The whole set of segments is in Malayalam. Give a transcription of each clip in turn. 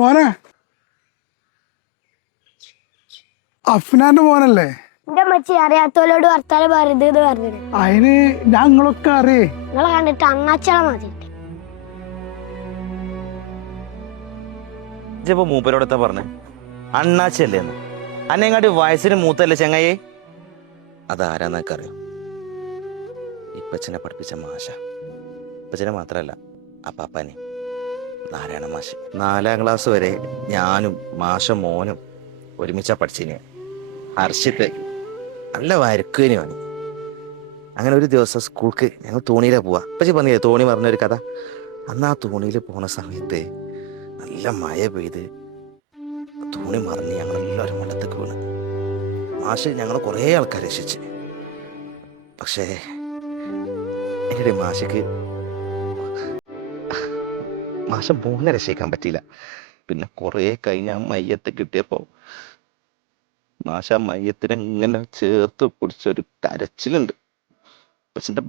മോനെ അഫ്നാന്റെ മോനല്ലേ? എന്റെ മച്ചി അറിയാത്തോലോട് വർത്താനം പറയത് പറഞ്ഞത്. അതിന് ഞങ്ങളൊക്കെ അറിയേ. നിങ്ങളെ കണ്ടിട്ട് അണ്ണാച്ചള മതി. ഇപ്പൊ മൂപ്പരോടത്താ പറഞ്ഞേ അണ്ണാച്ചല്ലേന്ന്? അന്നെങ്ങാട്ടി വയസ്സിന് മൂത്തല്ലേ ചെങ്ങായി? അതാരാന്നൊക്കെ അറിയാം. ഇപ്പച്ചനെ പഠിപ്പിച്ച മാഷ. ഇപ്പച്ചനെ മാത്രല്ല അപ്പാപ്പാനെ നാരായണ മാഷ്. 4ാം ക്ലാസ് വരെ ഞാനും മാഷ മോനും ഒരുമിച്ചാ പഠിച്ചിന്. ഹർഷിത്ത് നല്ല വരക്കുവിനുമാണ്. അങ്ങനെ ഒരു ദിവസം സ്കൂൾക്ക് ഞങ്ങൾ തോണിയിലാണ് പോവാ. പക്ഷെ പറഞ്ഞില്ലേ തോണി പറഞ്ഞൊരു കഥ. അന്ന് ആ തോണിയിൽ പോണ സമയത്ത് നല്ല മഴ പെയ്ത് തോണി മറിഞ്ഞ് ഞങ്ങളെല്ലാവരും വെള്ളത്തേക്ക് വീണ്. മാഷ് ഞങ്ങൾ കുറേ ആൾക്കാരെ രക്ഷിച്ച്. പക്ഷേ എൻ്റെ മാഷക്ക് മോനെ രക്ഷിക്കാൻ പറ്റിയില്ല. പിന്നെ കുറേ കഴിഞ്ഞ് ആ മയ്യത്ത് കിട്ടിയപ്പോൾ മാഷ മയ്യത്തിനെ ഇങ്ങനെ ചേർത്ത് പിടിച്ചൊരു കരച്ചിലുണ്ട്. പക്ഷെ എൻ്റെ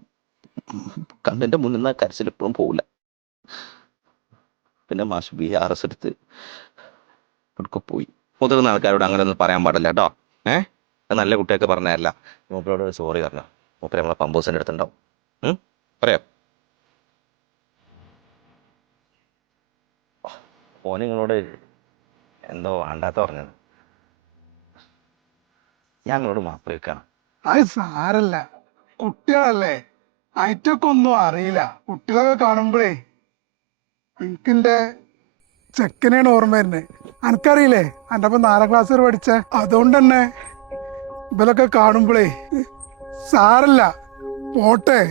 കണ്ണിൻ്റെ മുന്നിൽ നിന്ന് ആ കരച്ചിൽ എപ്പോഴും പോകില്ല. പിന്നെ മാഷ് BRS എടുത്ത് എടുക്കെ പോയി. മുതിർന്ന ആൾക്കാരോട് അങ്ങനെ ഒന്നും പറയാൻ പാടില്ല കേട്ടോ. നല്ല കുട്ടിയൊക്കെ പറഞ്ഞതല്ല. മൂപ്പരോട് സോറി പറഞ്ഞോ. മൂപ്പര് നമ്മളെ പമ്പോസിൻ്റെ അടുത്തുണ്ടാവും. പറയാം. ഓൻ നിങ്ങളോട് എന്തോ വേണ്ടാത്ത പറഞ്ഞത്. ഞാൻ നിങ്ങളോട് മാപ്പ് വെക്കണം. അത് സാരല്ല, കുട്ടികളല്ലേ, അയറ്റൊക്കെ ഒന്നും അറിയില്ല. കുട്ടികളൊക്കെ കാണുമ്പോഴേ എനിക്കെന്റെ ചെക്കനെയാണ് ഓർമ്മ വരുന്നത്. എനിക്കറിയില്ലേ എൻ്റെ ഒപ്പം 4ാം ക്ലാസ് വരെ പഠിച്ച. അതുകൊണ്ട് തന്നെ ഇവരൊക്കെ കാണുമ്പോഴേ സാരല്ല, പോട്ടെ.